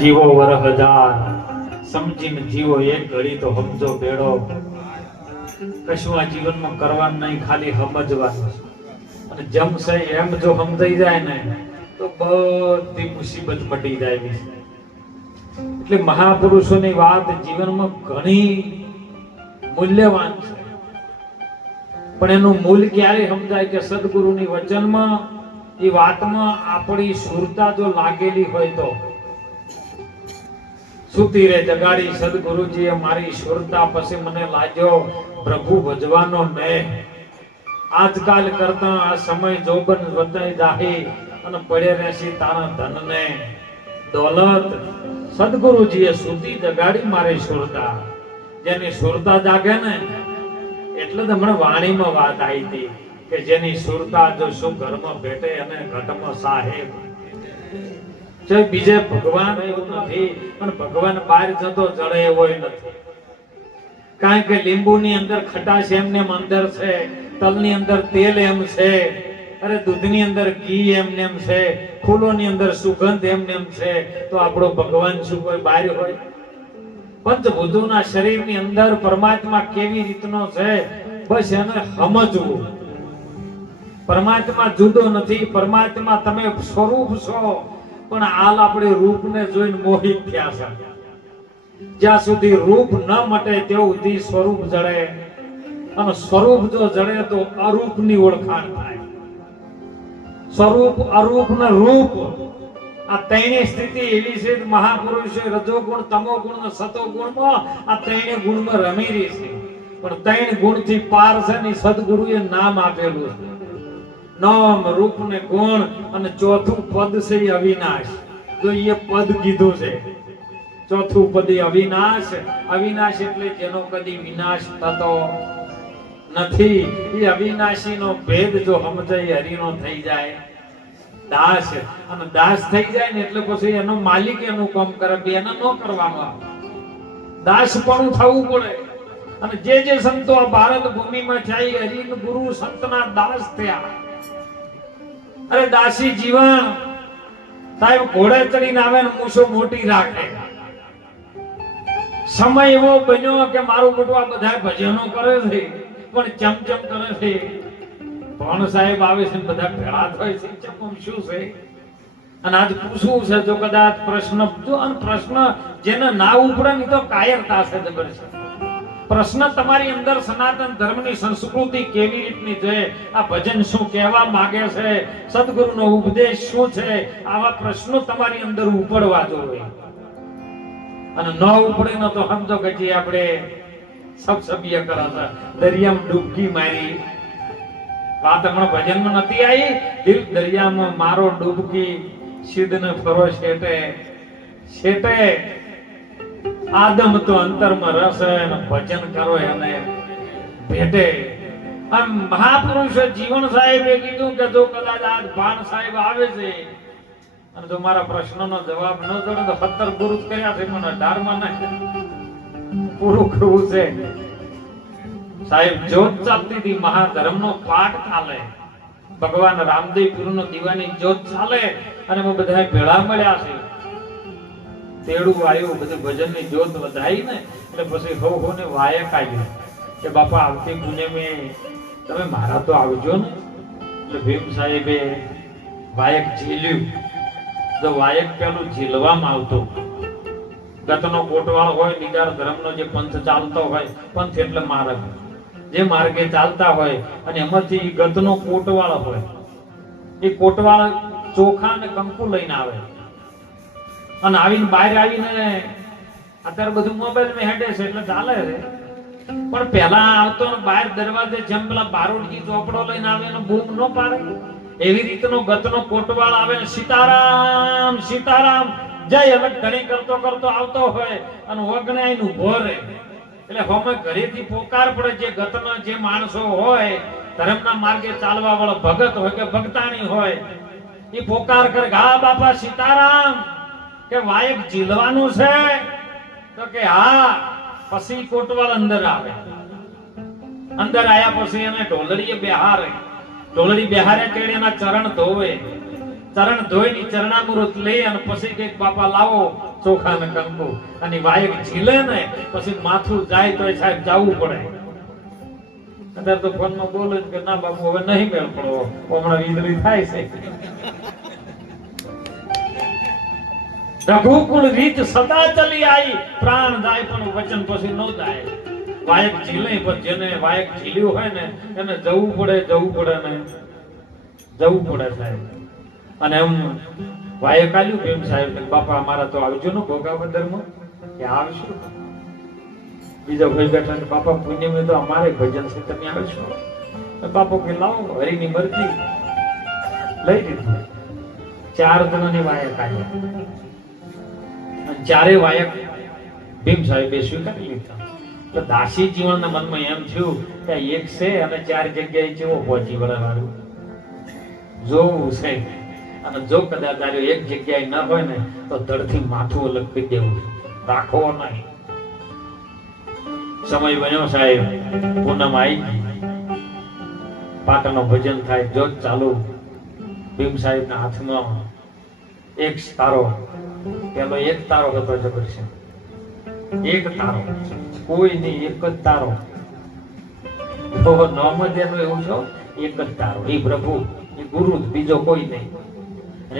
જીવો વરહ હજાર, સમજીને જીવો એક ઘડી તો સમજો બેડો. કશું આ જીવનમાં કરવાનું નહીં, ખાલી સમજવાનું છે. અને જમશે એમ જો સમજાઈ જાય ને તો બધી મુસીબત મટી જાય છે. એટલે મહાપુરુષોની વાત જીવનમાં ઘણી મૂલ્યવાન છે, પણ એનું મૂલ્ય ક્યારે સમજાય કે સદગુરુની વચનમાં, એ વાતમાં આપણી સુરતા જો લાગેલી હોય તો. સુતી રે જગાડી સદગુરુજીએ મારી સુરતા, પછી મને લાગ્યો પ્રભુ ભજવાનો ને. આજકાલ કરતા આ સમય જોબન વતાઈ જાહી, અને પડે રહેશી તારા ધનને દોલત. સદગુરુજીએ સુતી જગાડી મારી સુરતા. જેની સુરતા જાગે ને, એટલે જ હમણાં વાણીમાં વાત આવી હતી કે જેની સુરતા જો શું ઘરમાં ભેટે અને ઘટમાં સાહેબ. બીજે ભગવાન એવું નથી, પણ ભગવાન બહાર જતો જડે એવો નથી. કારણ કે લીંબુની અંદર ખટાશ એમને અંદર છે, તલની અંદર તેલ એમ છે, અરે દૂધની અંદર ઘી એમને એમ છે, ફૂલોની અંદર સુગંધ એમને એમ છે. તો આપણો ભગવાન શું કોઈ બહાર હોય? પંચભૂતોના શરીરની અંદર પરમાત્મા કેવી રીતનો છે, બસ એને સમજવું. પરમાત્મા જુદો નથી, પરમાત્મા તમે સ્વરૂપ છો, પણ હાલ આપણે રૂપને જોઈને મોહિત થયા છે. જ્યાં સુધી રૂપ ન મટે ત્યાં સુધી સ્વરૂપ જડે, અને સ્વરૂપ જો જડે તો અરૂપની ઓળખાણ થાય. સ્વરૂપ, અરૂપ ને રૂપ, આ ત્રણેય સ્થિતિ એવી છે. મહાપુરુષે રજોગુણ, તમોગુણ ને સતોગુણમાં આ ત્રણેય ગુણમાં રમી રહી છે. પણ ત્રણ ગુણથી પાર છે ને સદગુરુએ નામ આપેલું છે. નામ, રૂપ ને ગુણ, અને ચોથું પદ છે અવિનાશ. જો એ પદ કીધું છે, ચોથું પદ અવિનાશ. અવિનાશ એટલે જેનો કદી વિનાશ થતો નથી. એ અવિનાશીનો ભેદ જો સમજાય, હરિનો થઈ જાય દાસ. અને દાસ થઈ જાય ને એટલે પછી એનો માલિક એનું કામ કરે, એને ન કરવામાં. દાસ પણ થવું પડે. અને જે સંતો આ ભારત ભૂમિમાં થયા, હરિ ગુરુ સંતના દાસ થયા. અરે દાસી જીવન સાહેબ ઘોડે ચડીને આવે ને મૂછો મોટી રાખે. સમય એવો બન્યો કે મારું મોટું આ બધા ભજનો કરે છે, પણ ચમચમ કરે છે. ભણ સાહેબ આવે છે, બધા ભેળા થાય છે. ચમમ શું છે? અને આજ પૂછવું છે, જો કદાચ પ્રશ્ન જો, અને પ્રશ્ન જેને ના ઉપડે ને તો કાયરતા છે જબર છે. પ્રશ્ન તમારી અંદર સનાતન ધર્મની સંસ્કૃતિ કેવી રીતની છે, આ ભજન શું કહેવા માંગે છે, સદગુરુનો ઉપદેશ શું છે, આવા પ્રશ્નો તમારી અંદર ઉપડવા જોઈએ. અને ન ઉપડે ન તો સમજો કે જે આપણે સબસબીય કરા હતા, દરિયામાં ડૂબકી મારી. વાત હમણાં ભજનમાં નથી આવી, દિલ દરિયામાં મારો ડૂબકી, સિદ્ધને ફરો શેટે શેટે. આદમ તો અંતરમાં રસ, ભજન કરો એને ભેટે. આમ મહાપુરુષ જીવન સાહેબે કીધું કે જો કદાચ આજ ભાણ સાહેબ આવે છે અને જો મારા પ્રશ્નનો જવાબ ન દે તો 17 ગુરુ કર્યા છે, મને 18માં ના પૂરું કરવું છે. સાહેબ જ્યોત ચાલતી હતી, મહાધર્મનો પાઠ ચાલે, ભગવાન રામદેવ ગુરુનો દીવાની જ્યોત ચાલે, અને અમે બધા ભેળા મળ્યા છે. તેડું આવ્યું, બધું ભજનની જ્યોત વધાઈ ને એટલે પછી હો ને વાયક આવ્યો કે બાપા આવતી પુણ્યમે તમે મારા તો આવજો ને. એટલે ભીમ સાહેબે વાયક ઝીલ્યું. જો વાયક પેલું ઝીલવામાં આવતો, ગતનો કોટવાળ હોય, નિદાર ધર્મનો જે પંથ ચાલતો હોય, પંથ એટલે માર્ગ, જે માર્ગે ચાલતા હોય, અને એમાંથી ગતનો કોટવાળ હોય, એ કોટવાળ ચોખા અને કંકુ લઈને આવે. અને આવીને બહાર આવીને, અત્યારે બધું મોબાઈલ માં હેડે છે એટલે ચાલે છે, પણ પેલા આવતો ને બહાર દરવાજે જેમ પેલા બારોટજી ચોપડો લઈને આવે ને બૂમ ન પાડે, એવી રીતનો ગતનો કોટવાળ આવે ને સીતારામ સીતારામ જય અલગ ઘણી કરતો કરતો આવતો હોય, અને વગને આઈને ઉભો રહે. એટલે હોમે ઘરેથી પોકાર પડે. જે ગતના જે માણસો હોય, ધર્મના માર્ગે ચાલવા વાળો ભગત હોય કે ભગતાણી હોય, એ પોકાર કરે, હા બાપા સીતારામ, કે વાયક ઝીલવાનું છે? તો કે હા. પછી કોટવાળ અંદર આવે. અંદર આયા પછી એને ઢોલડીએ બેહારે. ઢોલડી બેહારે તેડે એના ચરણ ધોવે. ચરણ ધોઈને ચરણામૃત લઈ અને પછી કઈક બાપા લાવો ચોખા ને કંકુ અને વાયક ઝીલે ને પછી માથું જાય તો સાહેબ જવું પડે. અત્યારે તો ફોનમાં બોલે કે ના બાપુ હવે નહીં મેળ પડવો, હમણાં વીજળી થાય છે. રઘુકુળ રીત સદા ચલી આવી, પ્રાણ જાય પણ વચન પછી ન જાય. વાયક ઝીલે પણ જેને વાયક ઝીલ્યું હોય ને એને જવું પડે ને જવું પડે સાહેબ. અને એમ વાયક આલ્યું ભીમ સાહેબ ને બાપા અમારા તો આવજો ને ભોગાવદરમાં કે આવશું. બીજો ભાઈ બેઠા કે બાપા પુણ્ય તો અમારે ભજન છે તમે આવશો. બાપો કે લાવો હરિની મરજી. લઈ લીધું. 4 જણાની વાયક આવ્યા. ચારે વાયક ભીમ સાહેબે સ્વીકારી લીધા. તો દાસી જીવનના મનમાં એમ થયું કે એક છે અને 4 જગ્યાએ જેવો પહોંચી વળે વાળું જોવું છે. અને જો કદાચ એક જગ્યાએ ન હોય ને તો ધડથી માથું અલગ કરી દેવું, રાખવો નહીં. સમય બન્યો સાહેબ, પૂનમ આવી ગઈ, પાટણનો ભજન થાય, જોત ચાલુ. ભીમ સાહેબના હાથમાં એક તારો, પેલો એક તારો હતો જબરજસ્ત, એક તારો, કોઈ નહીં, એક જ તારો. નામ જ એનું એવું છે, એક જ તારો. એ પ્રભુ, એ ગુરુ, બીજો કોઈ નહીં.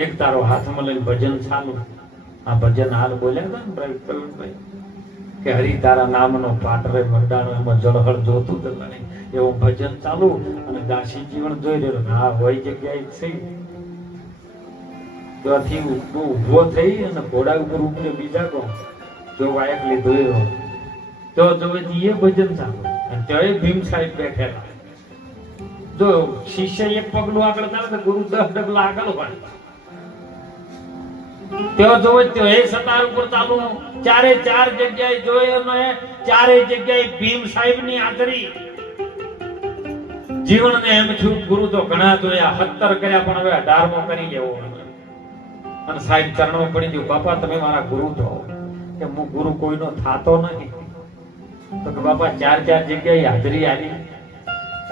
એક તારો હાથમાં લઈને ભજન ચાલુ. આ ભજન હાલ બોલ્યા હતા ને પ્રવીણભાઈ કે હરિ તારા નામનો પાટ રે મરડાનો, એમાં જળહળ જોતું તો નહીં એવું ભજન ચાલુ. અને દાસી જીવન જોઈ રહ્યો, હા હોય જગ્યાએ છે. ત્યાંથી ઉભો થઈ અને ઘોડા ઉપર ઉપડ્યો. બીજા કો જો વાયક લીધો તો જોવે એ ભજન ચાલુ. અને ત્યાં ભીમ સાહેબ બેઠેલા. જો શિષ્ય એક પગલું આગળ ચાલે તો ગુરુ 10 ડગલા આગળ હોય. તેઓ જોવે તે સતાર ઉપર ચાલુ. 4 જગ્યાએ જોયો ને 4 જગ્યાએ ભીમ સાહેબની હાજરી. જીવનને એમ થયું ગુરુ તો ઘણા જોયા, 17 કર્યા પણ હવે 18મો કરી લેવો. અને સાહેબ ચરણમાં પડી ગયું, બાપા તમે મારા ગુરુ છો. કે હું ગુરુ કોઈનો થાતો નહીં. તો કે બાપા 4 જગ્યાએ હાજરી આલી.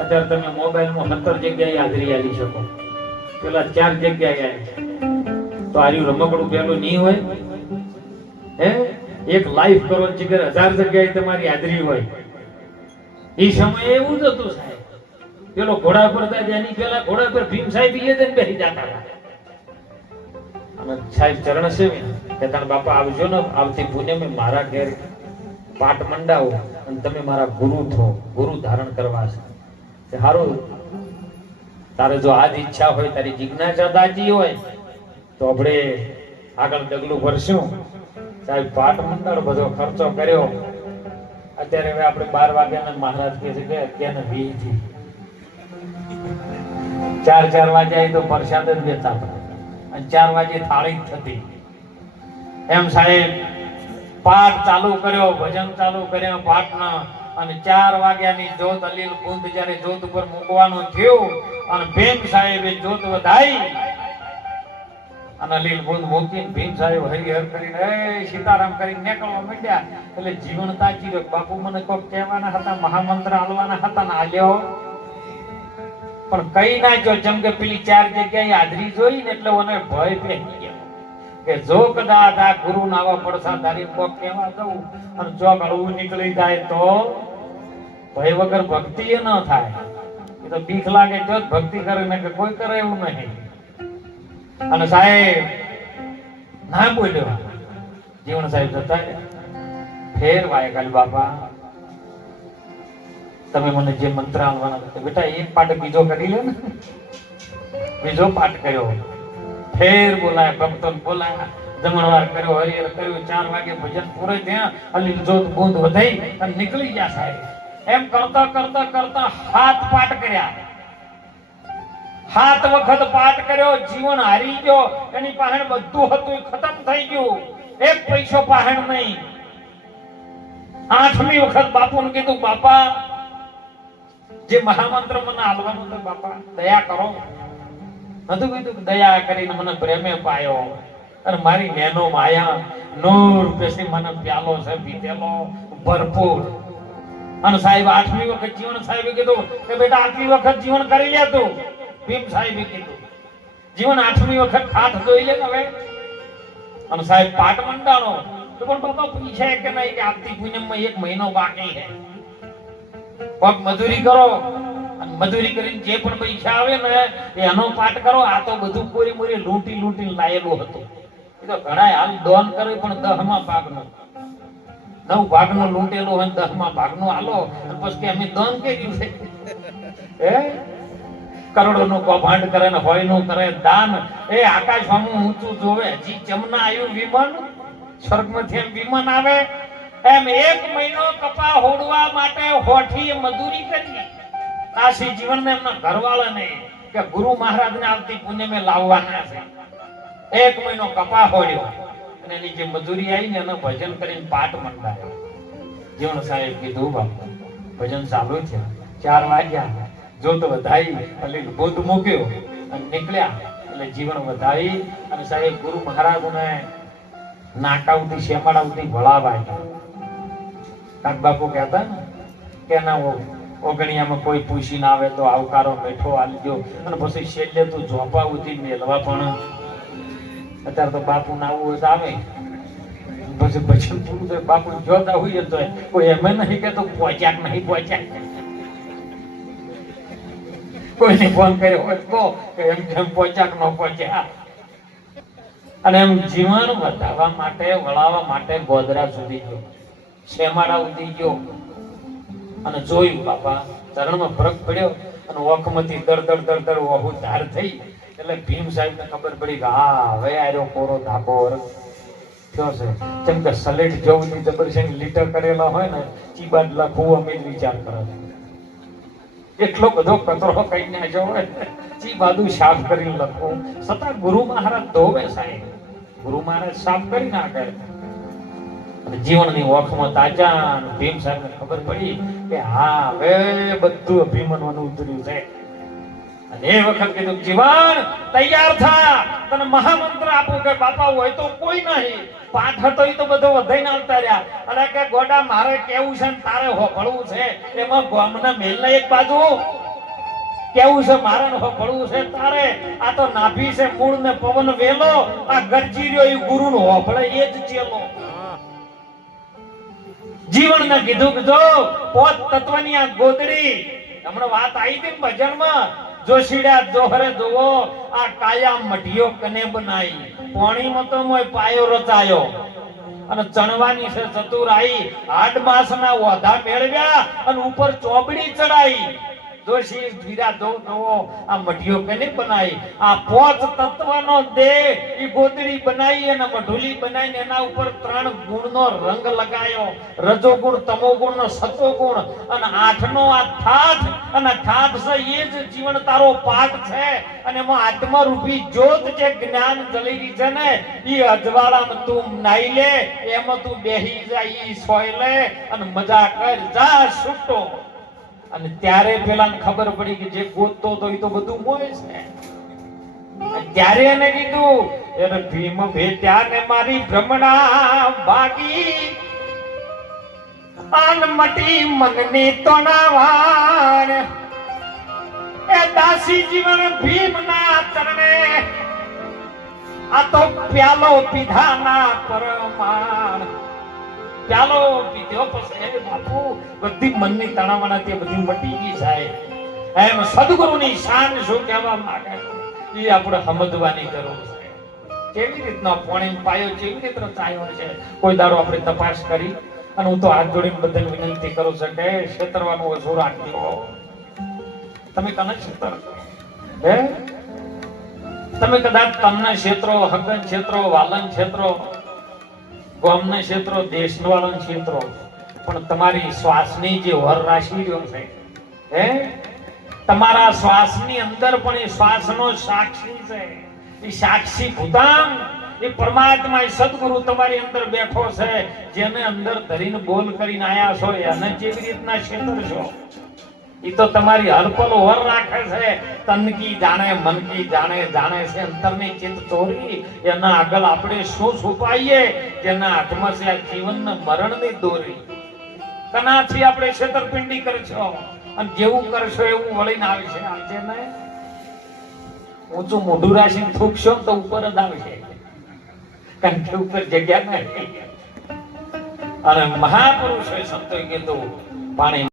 અત્યારે તમે મોબાઈલમાં 17 જગ્યાએ હાજરી આલી શકો, પેલા 4 જગ્યાએ આલી. તો આર્યું રમકડું પેલું નહીં હોય હે? એક લાઈફ કરો જગ્યાએ 1000 જગ્યાએ તમારી હાજરી હોય. એ સમયે એવું જ હતું સાહેબ. પેલો ઘોડા પર થાય એની પેલા ઘોડા પર ભીમ સાહેબ એ જ બેસી જતા હતા. અને સાહેબ ચરણ સેવી કે તાર બાપા આવજો ને આવતી પુણ્યમે મારા ઘેર પાટ મંડાવો અને તમે મારા ગુરુ થો, ગુરુ ધારણ કરવા છે. સારું, તારે જો આજ ઈચ્છા હોય, તારી જિજ્ઞાસા દાજી હોય તો આપણે આગળ ડગલું ભરશું. સાહેબ પાટ મંડાળ બધો ખર્ચો કર્યો. અત્યારે હવે આપણે 12 વાગ્યાના મહારાજ કહે છે કે અત્યારને 20 થી 4 વાગ્યા તો પ્રસાદ જ બેતા હતા અને 4 વાગે થાળી જ થતી. એમ સાહેબ પાઠ ચાલુ કર્યો, ભજન ચાલુ કર્યો પાઠના. અને 4 વાગ્યાની જોત અલીલ કુંદ જ્યારે જોત ઉપર મૂકવાનું થયું અને ભીમ સાહેબે જોત વધાઈ અને અલીલ કુંદ મૂકીને ભીમ સાહેબ હરિહર કરીને સીતારામ કરીને નીકળવા માંડ્યા. એટલે જીવન તાજી રહ્યો. બાપુ મને કોક કહેવાના હતા, મહામંત્ર હાલવાના હતા ને હાલ્યો પણ કઈ ના જો. જેમ કે પેલી 4 જગ્યાએ હાજરી જોઈ ને એટલે મને ભય પહેરી ગયો કે જો કદાચ આ ગુરુ નાવા પડસા ધારી કોક કહેવા જવું અને જો કડવું નીકળી જાય તો ભય વગર ભક્તિ એ ન થાય. એ તો બીક લાગે તો જ ભક્તિ કરે ને કે કોઈ કરે એવું નહીં. અને સાહેબ ના બોલ્યો. જીવન સાહેબ જતા ફેર વાયકાલ બાપા તમે મને જે મંત્ર આલવાના હતા બેટા એક પાઠ બીજો કરી લે ને. બીજો પાઠ કર્યો. ફેર બોલાય, ભક્તોને બોલાયા, જમણવાર કર્યો, હરિહર કર્યું. 4 વાગે ભજન પૂરે ત્યાં અલી જોત બુંદ વધાઈ અને નીકળી ગયા સાહેબ. એમ કરતા કરતા કરતા 7 પાઠ કર્યા. 7 વખત પાઠ કર્યો. જીવન હારી ગયો. એની પાસે બધું હતું ખતમ થઈ ગયું. એક પૈસો પાસે નહીં. 8મી વખત બાપુને કીધું બાપા જે મહામંત્ર મને હાલવાનું તો બાપા દયા કરો. નતું કીધું દયા કરીને મને પ્રેમે પાયો અને મારી નેનો માયા 100 પેસી મને પ્યાલો છે પીતેલો ભરપૂર. અને સાહેબ 8મી વખત જીવન સાહેબે કીધું કે બેટા આટલી વખત જીવન કરી લે તું. ભીમ સાહેબે કીધું જીવન 8મી વખત ખાટ જોઈ લે ને હવે અને સાહેબ પાટ મંડાણો તો પણ બાપા પૈસા કે નહીં કે આવતી પૂનમમાં 1 મહિનો બાકી છે, પગ મજૂરી કરો અને મજૂરી કરીને જે પણ પૈસા આવે ને એનો પાઠ કરો. આ તો બધું કોરી મોરી લૂંટી લાયેલું હતું. એ તો ઘણા હાલ દોન કરે પણ 10મા ભાગનું 9 ભાગનું લૂંટેલું હોય 10મા ભાગનું હાલો અને પછી કે અમે દોન કર્યું છે. કરોડોનું કૌભાંડ કરે ને હોયનું કરે દાન. એ આકાશ સામું ઊંચું જોવે, હજી ચમના આવ્યું વિમાન, સ્વર્ગમાંથી એમ વિમાન આવે એમ 1 મહિનો કપા હોડવા માટે હોઠી મજૂરી કરી. કાશી જીવનને એમના ઘરવાળાને કે ગુરુ મહારાજને આવતી પુણ્યમે લાવવાના છે. 1 મહિનો કપા હોડ્યો અને એની જે મજૂરી આવી ને એનું ભજન કરીને પાઠ મંડાયો. જીવણ સાહેબ કીધું બાપુ ભજન ચાલુ છે, 4 વાગ્યા જો તો વધાઈ એટલે બોધ મૂક્યો અને નીકળ્યા. એટલે જીવન વધાઈ અને સાહેબ ગુરુ મહારાજને નાકાઉથી શેમાડાઉથી ભળાવાય. કાક બાપુ કહેતા ને કે ના ઓગણિયામાં કોઈ પૂછીને આવે તો આવકારો બેઠો આલજો અને પછી છેલ્લે તું ઝોપા ઉધી મેલવા. પણ અત્યારે તો બાપુ ના આવું હોય તો આવે પછી ભજન પૂરું થાય. બાપુ જોતા હોઈએ તો કોઈ એમ નહીં કે તો પહોંચ્યા નહીં પહોંચ્યા, કોઈને ફોન કર્યો હોય તો એમ કેમ પહોંચ્યા કે ન પહોંચ્યા. અને એમ જીવન વધારવા માટે વળાવવા માટે ગોધરા સુધી ગયો, શેમાડા સુધી ગયો અને જોયું બાપા ચરણમાં ફરક પડ્યો અને ઓખમાંથી દર ઓહુ ધાર થઈ. એટલે ભીમ સાહેબને ખબર પડી કે હા હવે આર્યો કોરો ધાબો થયો છે. જેમ કે સલેટ જેવું જબરજસ્ત લીટર કરેલા હોય ને ચીબાદ લખવું અમે વિચાર કરે છે. એટલો બધો કચરો કઈ નાખ્યો હોય ચીબાદુ સાફ કરીને લખવું. છતાં ગુરુ મહારાજ ધોવે સાહેબ, ગુરુ મહારાજ સાફ કરી નાખે. જીવનની ઓખમાં તાજા. ભીમ સાહેબને ખબર પડી કે હા હવે બધું અભિમાનવાનું ઉતર્યું છે. અને એ વખત કીધું જીવન તૈયાર થા, તને મહામંત્ર આપું કે બાપા હોય તો કોઈ નહીં. પાઠ હતો એ તો બધો વધાઈને આવતા રહ્યા. અને કે ગોડા મારે કેવું છે ને તારે હોભળવું છે. એમાં ગામના મેલને એક બાજુ કેવું છે મારે ને હોભળવું છે તારે. આ તો નાભી છે મૂળ ને પવન વેલો, આ ગરજી રહ્યો એ ગુરુ નો હોભળે એ જ ચેલો. જીવન ને કીધું કે જો પોત તત્વની આ ગોદડી હમણાં વાત આવી હતી ભજનમાં જોશીડા જોહરે જોવો આ કાયા મઢિયો કને બનાઈ. પાણીમાં તો મોય પાયો રચાયો અને ચણવાની છે ચતુરાઈ. 8 માસના ઓઢા મેળવ્યા અને ઉપર ચોબડી ચડાઈ. જોશી વીરા જોવો આ મઢિયો કને બનાઈ. આ પોત તત્વનો દેહ ઈ ગોદડી બનાઈ અને મઢુલી બનાઈને એના ઉપર 3 ગુણનો રંગ લગાયો. રજો ગુણ, તમો ગુણ ને સતો ગુણ. અને 8નો આ ઠાઠ. અને ઠાઠ છે એ જ જીવન તારો પાઠ છે. અને એમાં આત્મરૂપી જ્યોત જે જ્ઞાન જલેલી છે ને ઈ અજવાળામાં તું નાઈ લે, એમાં તું બેહી જાય, ઈ સોય લે અને મજા કર, જા છૂટો. અને ત્યારે પેલાને ખબર પડી કે જે ગોતતો તો એ તો બધું મોય છે. ત્યારે એને કીધું એને ભીમ ભેટ્યા ને મારી ભ્રમણા ભાગી આન મટી મનની તોનાવાન. એ દાસી જીવન ભીમના ચરણે આ તો પ્યાલો પીધાના પરમાન. પ્યાલો પીધો પછી બાપુ બધી મનની તણાવના તે બધી મટી ગઈ સાહેબ. એમ સદગુરુની શાન શું કહેવા માંગે છે એ આપણે સમજવાની જરૂર છે. કેવી રીતના પોણીનો પાયો કેવી રીતે ચાયો છે કોઈ દાડો આપણે તપાસ કરી. અને હું તો હાથ જોડીને બધાને વિનંતી કરું છું કે છેતરવાનું ઓછું રાખજો. તમે કને છેતર હે તમે કદાચ તમને ક્ષેત્રો, હગન ક્ષેત્રો, વાલન ક્ષેત્રો, ગામના ક્ષેત્રો, દેશવાળા ક્ષેત્રો, પણ તમારી શ્વાસની જે વર રાશિ રહ્યો છે હે તમારા શ્વાસની અંદર પણ એ શ્વાસનો સાક્ષી છે. એ સાક્ષી ભૂતાન એ પરમાત્મા એ સદગુરુ તમારી અંદર બેઠો છે. જેને અંદર ધરીને બોલ કરીને આયા છો એને કેવી રીતના ક્ષેત્ર છો એ તો તમારી હરપલ વર રાખે છે. તનકી જાણે મનકી જાણે જાણે છે અંતરની ચિંત ચોરી. એના આગળ આપણે શું છુપાઈએ જેના હાથમાં છે આ જીવન મરણની દોરી. કનાથી આપણે છેતરપિંડી કરશો અને જેવું કરશો એવું વળીને આવી છે. આવશે ને ઊંચું મોઢું રાખીને થૂકશો તો ઉપર જ આવશે. કંઠ ઉપર જગ્યા ના રહી. અને મહાપુરુષોએ સંતોએ કીધું પાણી